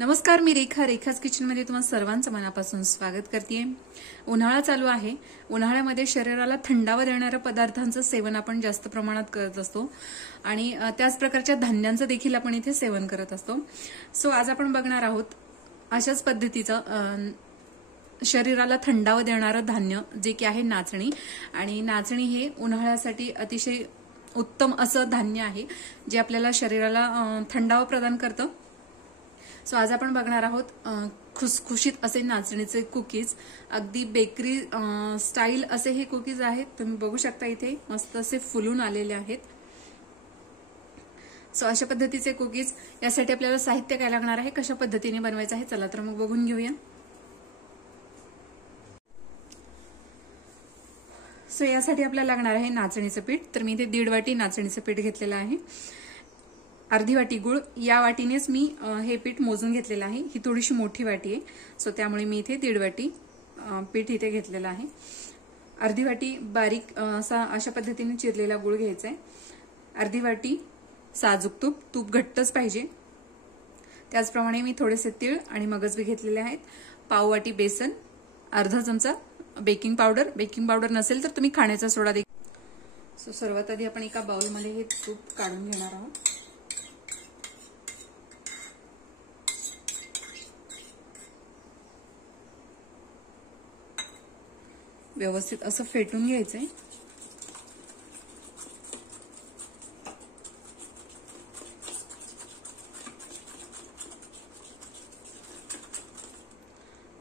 नमस्कार, मी रेखाच किचनमध्ये तुम्हा सर्वांचं मनापासून स्वागत करते। उन्हाळा चालू आहे। उन्हाळ्यामध्ये शरीराला थंडावा देणाऱ्या पदार्थांचं सेवन आपण जास्त प्रमाणात करत असतो आणि त्याच प्रकारच्या धान्यांचं देखील आपण इथे सेवन करत असतो। सो आज आपण बघणार आहोत अशाच पद्धतीचं शरीराला थंडावा देणारं धान्य जे की आहे नाचणी। आणि नाचणी हे उन्हाळ्यासाठी अतिशय उत्तम असं धान्य आहे जे आपल्याला शरीराला थंडावा प्रदान करतं। सो आज आपण बघणार आहोत खुसखुशीत असे नाचणीचे कुकीज। अगदी बेकरी स्टाईल असे हे कुकीज आहेत। तुम्ही बघू शकता इथे मस्त असे फुलून आलेले आहेत। सो अशा पद्धतीचे कुकीज यासाठी आपल्याला साहित्य काय लागणार आहे, कशा पद्धतीने बनवायचं आहे, चला तर मग बघून घेऊया। सो यासाठी आपल्याला लागणार आहे नाचणीचं पीठ। तर मी इथे 1.5 वाटी नाचणीचं पीठ घेतलेलं आहे। अर्धी वाटी गुळ, या वाटीनेच मी हे पीठ मोजून घेतलेलं आहे। ही थोडीशी मोठी वाटी आहे, सो त्यामुळे मी इथे 1.5 वाटी पीठ इथे घेतलेलं आहे। अर्धी वाटी बारीक अशा पद्धतीने चिरलेला गुळ घ्यायचा आहे। अर्धी वाटी साजूक तूप घट्टच पाहिजे। त्याचप्रमाणे मी थोडेसे तीळ आणि मगजबी घेतलेले आहेत। पाव वाटी बेसन, अर्धा चमचा बेकिंग पावडर नसेल तर तुम्ही खाण्याचा सोडा देखील। सो सर्वात आधी आपण एका बाउलमध्ये हे तूप काढून घेणार आहोत। व्यवस्थित असं फेटून घ्यायचंय।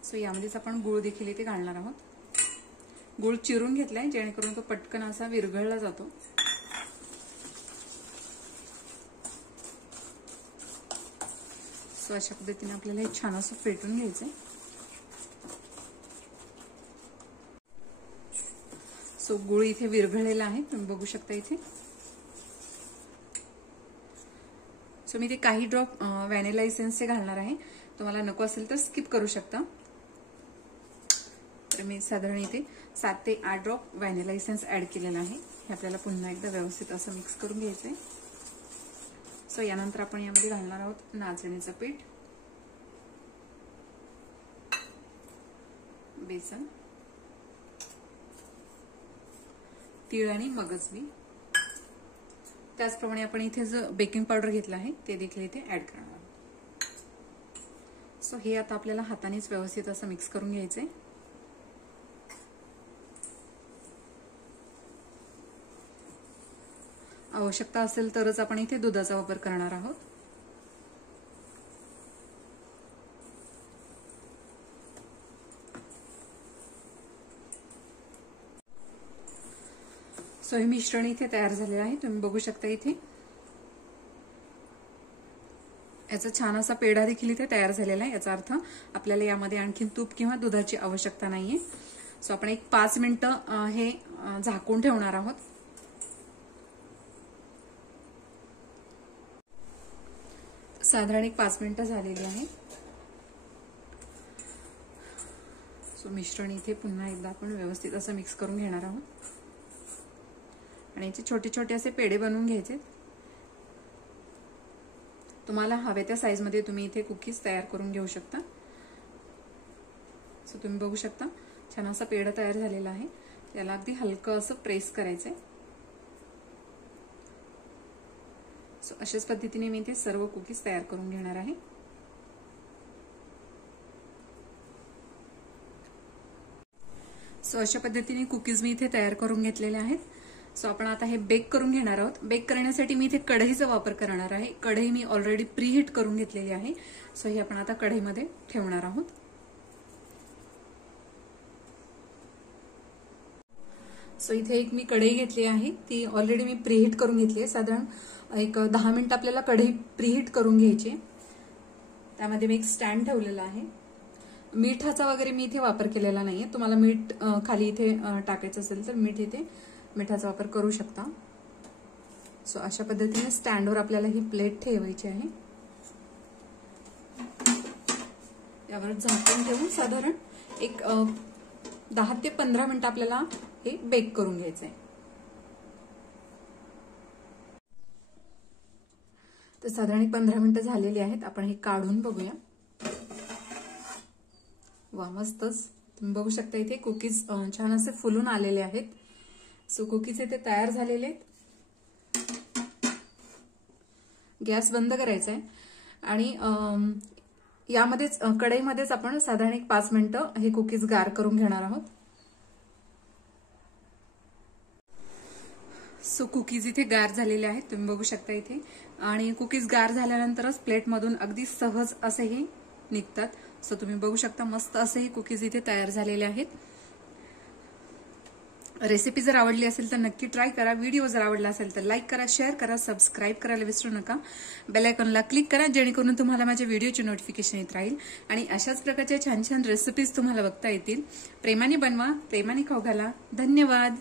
सो यामध्येच आपण गूळ देखील इथे घालणार आहोत। गूळ चिरून घेतलाय जेणेकरून तो पटकन असा विरघळला जातो। सो अशा पद्धतीने आपल्याला हे छान असं फेटून घ्यायचंय। सो गुळ इथे विरघळलेला आहे, तुम्ही बघू शकता इथे। सो मी इथे काही ड्रॉप व्हॅनिला एसेन्सचे घालणार आहे। तुम्हाला नको असेल तर स्किप करू शकता। तर मी साधारण इथे 7 ते 8 ड्रॉप व्हॅनिला एसेन्स ऍड केलेला आहे। हे आपल्याला पुन्हा एकदा व्यवस्थित असं मिक्स करून घ्यायचंय। सो यानंतर आपण यामध्ये घालणार आहोत नाचणीचं पीठ, बेसन, तीळ आणि मगजबी। त्याचप्रमाणे आपण इथे जो बेकिंग पावडर घेतला आहे ते देखील इथे ऍड करणार आहोत। सो हे आता आपल्याला हातानेच व्यवस्थित असं मिक्स करून घ्यायचंय। आवश्यकता असेल तरच आपण इथे दुधाचा वापर करणार आहोत। सो हे मिश्रण इथे तयार झालेलं आहे, तुम्ही बघू शकता इथे। याचा छान असा पेढा देखील इथे तयार झालेला आहे। याचा अर्थ आपल्याला यामध्ये आणखी तूप किंवा दुधाची आवश्यकता नाहीये। सो आपण एक 5 मिनिटं हे झाकून ठेवणार आहोत। साधारण एक 5 मिनिटं झालेली आहे। सो मिश्रण इथे पुन्हा एकदा आपण व्यवस्थित असं मिक्स करून घेणार आहोत आणि याचे छोटे छोटे असे पेढे बनवून घ्यायचे। तुम्हाला हवे त्या साईज मध्ये तुम्ही इथे कुकीज तयार करून घेऊ शकता। सो तुम्ही बघू शकता छान असा पेढा तयार झालेला आहे। त्याला अगदी हलकं असं प्रेस करायचंय। सो अशाच पद्धतीने मी इथे सर्व कुकीज तयार करून घेणार आहे। सो अशा पद्धतीने कुकीज मी इथे तयार करून घेतलेले आहेत। सो आपण आता हे बेक करून घेणार आहोत। बेक करण्यासाठी मी इथे कढईचा वापर करणार आहे। कढई मी ऑलरेडी प्रीहीट करून घेतलेली आहे। सो हे आपण आता कढईमध्ये ठेवणार आहोत। सो इथे एक मी कढई घेतली आहे, ती ऑलरेडी मी प्रीहीट करून घेतली आहे। साधारण एक 10 मिनिट आपल्याला कढई प्रीहीट करून घ्यायची। त्यामध्ये मी एक स्टँड ठेवलेला आहे। मिठाचा वगैरे मी इथे वापर केलेला नाहीये। तुम्हाला मीठ खाली इथे टाकायचं असेल तर मिठाचा वापर करू शकता। सो अशा पद्धतीने स्टँडवर आपल्याला ही प्लेट ठेवायची आहे। यावर झाकण ठेवून साधारण एक 10 ते 15 मिनिटं आपल्याला हे बेक करून घ्यायचंय। तर साधारण 15 मिनिटं झालेली आहेत। आपण हे काढून बघूया। वा मस्तच. तुम्ही बघू शकता इथे कुकीज छान असे फुलून आलेले आहेत. सो कुकीज इथे तयार झालेले आहेत. गॅस बंद करायचा आहे आणि यामध्येच कढईमध्येच आपण साधारण 5 मिनिटं हे कुकीज गार करून घेणार आहोत. सो कुकीज इथे गार झालेले आहेत, तुम्ही बघू शकता इथे. आणि कुकीज गार झाल्यानंतरच प्लेटमधून अगदी सहज असे हे निघतात. सो तुम्ही बघू शकता मस्त असे हे कुकीज इथे तयार झालेले आहेत. रेसिपी जर आवडली असेल तर नक्की ट्राय करा. व्हिडिओ जर आवडला असेल तर लाईक करा, शेअर करा, सबस्क्राईब करायला विसरू नका. बेल आयकॉनला क्लिक करा जेणेकरून तुम्हाला माझ्या व्हिडिओची नोटिफिकेशन येत राहील आणि अशाच प्रकारच्या छान छान रेसिपीज तुम्हाला बघता येतील. प्रेमाने बनवा, प्रेमाने खाऊ घाला. धन्यवाद.